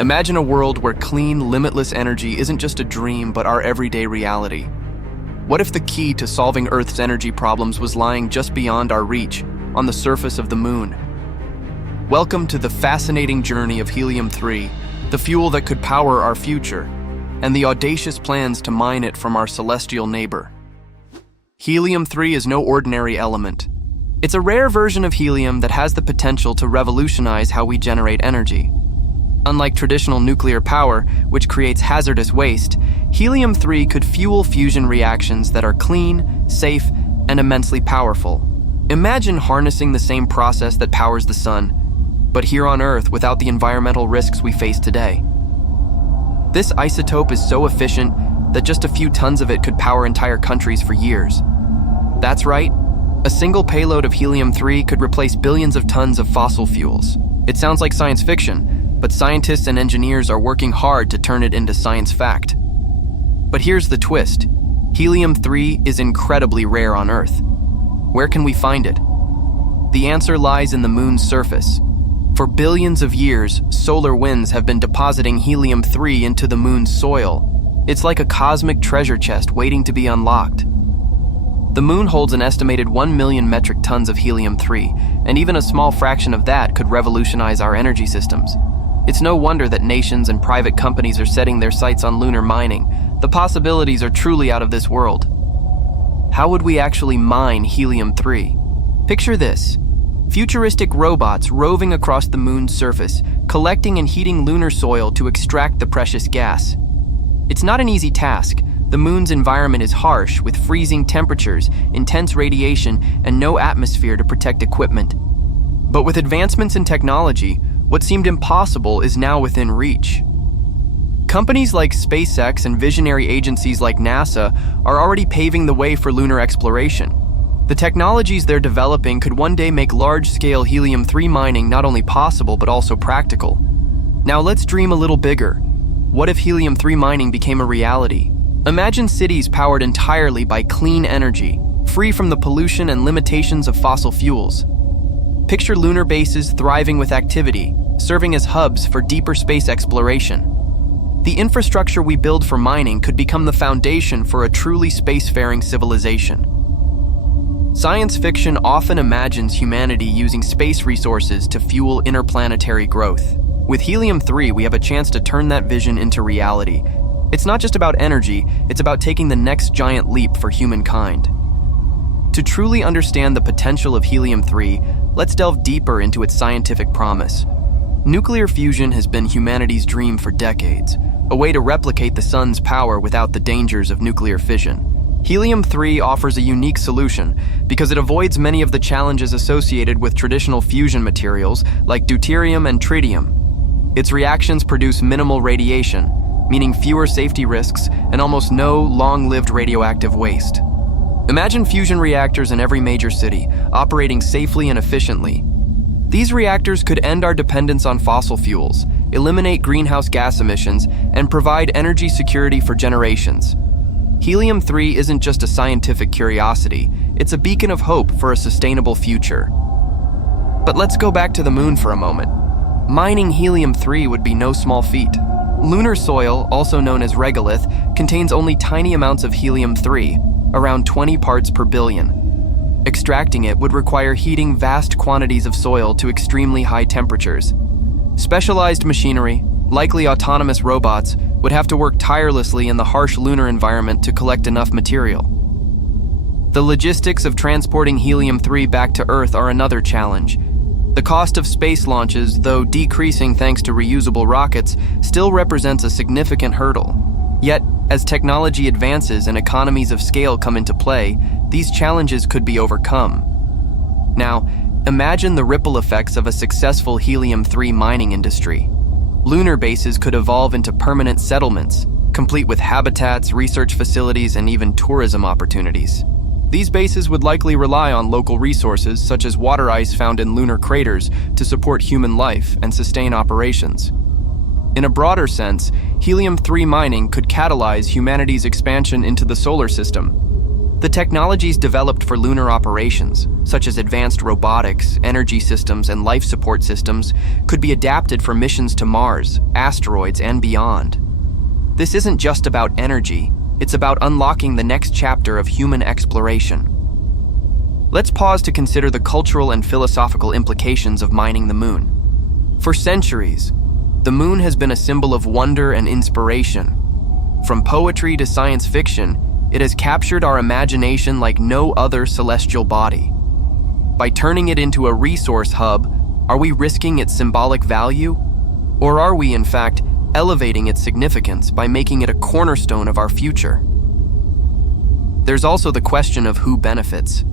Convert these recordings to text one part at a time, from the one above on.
Imagine a world where clean, limitless energy isn't just a dream but our everyday reality. What if the key to solving Earth's energy problems was lying just beyond our reach, on the surface of the moon? Welcome to the fascinating journey of Helium-3, the fuel that could power our future, and the audacious plans to mine it from our celestial neighbor. Helium-3 is no ordinary element. It's a rare version of helium that has the potential to revolutionize how we generate energy. Unlike traditional nuclear power, which creates hazardous waste, Helium-3 could fuel fusion reactions that are clean, safe, and immensely powerful. Imagine harnessing the same process that powers the sun, but here on Earth without the environmental risks we face today. This isotope is so efficient that just a few tons of it could power entire countries for years. That's right, a single payload of Helium-3 could replace billions of tons of fossil fuels. It sounds like science fiction, but scientists and engineers are working hard to turn it into science fact. But here's the twist. Helium-3 is incredibly rare on Earth. Where can we find it? The answer lies in the moon's surface. For billions of years, solar winds have been depositing Helium-3 into the moon's soil. It's like a cosmic treasure chest waiting to be unlocked. The moon holds an estimated 1 million metric tons of Helium-3, and even a small fraction of that could revolutionize our energy systems. It's no wonder that nations and private companies are setting their sights on lunar mining. The possibilities are truly out of this world. How would we actually mine Helium-3? Picture this. Futuristic robots roving across the moon's surface, collecting and heating lunar soil to extract the precious gas. It's not an easy task. The moon's environment is harsh, with freezing temperatures, intense radiation, and no atmosphere to protect equipment. But with advancements in technology, what seemed impossible is now within reach. Companies like SpaceX and visionary agencies like NASA are already paving the way for lunar exploration. The technologies they're developing could one day make large-scale Helium-3 mining not only possible but also practical. Now let's dream a little bigger. What if Helium-3 mining became a reality? Imagine cities powered entirely by clean energy, free from the pollution and limitations of fossil fuels. Picture lunar bases thriving with activity, serving as hubs for deeper space exploration. The infrastructure we build for mining could become the foundation for a truly spacefaring civilization. Science fiction often imagines humanity using space resources to fuel interplanetary growth. With Helium-3, we have a chance to turn that vision into reality. It's not just about energy, it's about taking the next giant leap for humankind. To truly understand the potential of Helium-3, let's delve deeper into its scientific promise. Nuclear fusion has been humanity's dream for decades, a way to replicate the sun's power without the dangers of nuclear fission. Helium-3 offers a unique solution because it avoids many of the challenges associated with traditional fusion materials like deuterium and tritium. Its reactions produce minimal radiation, meaning fewer safety risks and almost no long-lived radioactive waste. Imagine fusion reactors in every major city, operating safely and efficiently. These reactors could end our dependence on fossil fuels, eliminate greenhouse gas emissions, and provide energy security for generations. Helium-3 isn't just a scientific curiosity, it's a beacon of hope for a sustainable future. But let's go back to the moon for a moment. Mining Helium-3 would be no small feat. Lunar soil, also known as regolith, contains only tiny amounts of Helium-3, around 20 parts per billion. Extracting it would require heating vast quantities of soil to extremely high temperatures. Specialized machinery, likely autonomous robots, would have to work tirelessly in the harsh lunar environment to collect enough material. The logistics of transporting Helium-3 back to Earth are another challenge. The cost of space launches, though decreasing thanks to reusable rockets, still represents a significant hurdle. Yet, as technology advances and economies of scale come into play, these challenges could be overcome. Now, imagine the ripple effects of a successful Helium-3 mining industry. Lunar bases could evolve into permanent settlements, complete with habitats, research facilities, and even tourism opportunities. These bases would likely rely on local resources such as water ice found in lunar craters to support human life and sustain operations. In a broader sense, Helium-3 mining could catalyze humanity's expansion into the solar system. The technologies developed for lunar operations, such as advanced robotics, energy systems, and life support systems, could be adapted for missions to Mars, asteroids, and beyond. This isn't just about energy, it's about unlocking the next chapter of human exploration. Let's pause to consider the cultural and philosophical implications of mining the moon. For centuries, the moon has been a symbol of wonder and inspiration. From poetry to science fiction, it has captured our imagination like no other celestial body. By turning it into a resource hub, are we risking its symbolic value? Or are we, in fact, elevating its significance by making it a cornerstone of our future? There's also the question of who benefits.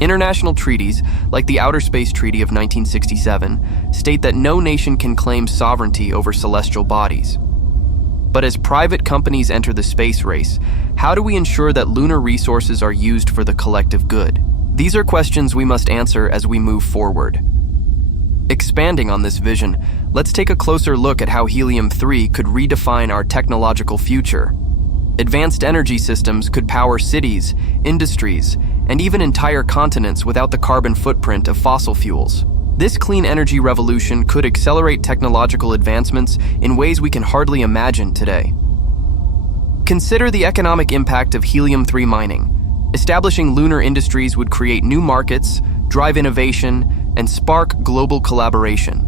International treaties, like the Outer Space Treaty of 1967, state that no nation can claim sovereignty over celestial bodies. But as private companies enter the space race, how do we ensure that lunar resources are used for the collective good? These are questions we must answer as we move forward. Expanding on this vision, let's take a closer look at how Helium-3 could redefine our technological future. Advanced energy systems could power cities, industries, and even entire continents without the carbon footprint of fossil fuels. This clean energy revolution could accelerate technological advancements in ways we can hardly imagine today. Consider the economic impact of Helium-3 mining. Establishing lunar industries would create new markets, drive innovation, and spark global collaboration.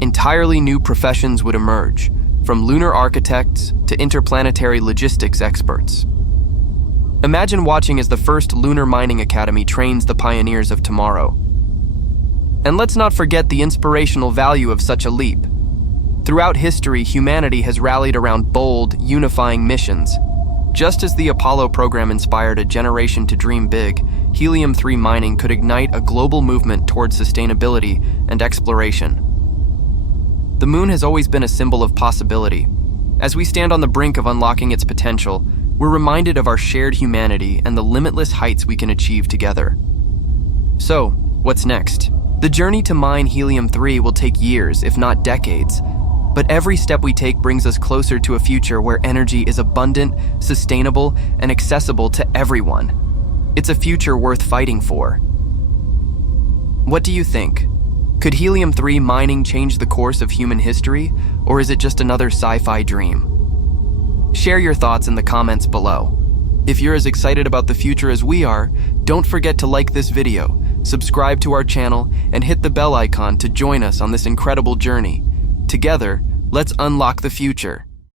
Entirely new professions would emerge, from lunar architects to interplanetary logistics experts. Imagine watching as the first lunar mining academy trains the pioneers of tomorrow. And let's not forget the inspirational value of such a leap. Throughout history, humanity has rallied around bold, unifying missions. Just as the Apollo program inspired a generation to dream big, Helium-3 mining could ignite a global movement towards sustainability and exploration. The moon has always been a symbol of possibility. As we stand on the brink of unlocking its potential, we're reminded of our shared humanity and the limitless heights we can achieve together. So, what's next? The journey to mine Helium-3 will take years, if not decades, but every step we take brings us closer to a future where energy is abundant, sustainable, and accessible to everyone. It's a future worth fighting for. What do you think? Could Helium-3 mining change the course of human history, or is it just another sci-fi dream? Share your thoughts in the comments below. If you're as excited about the future as we are, don't forget to like this video, subscribe to our channel, and hit the bell icon to join us on this incredible journey. Together, let's unlock the future.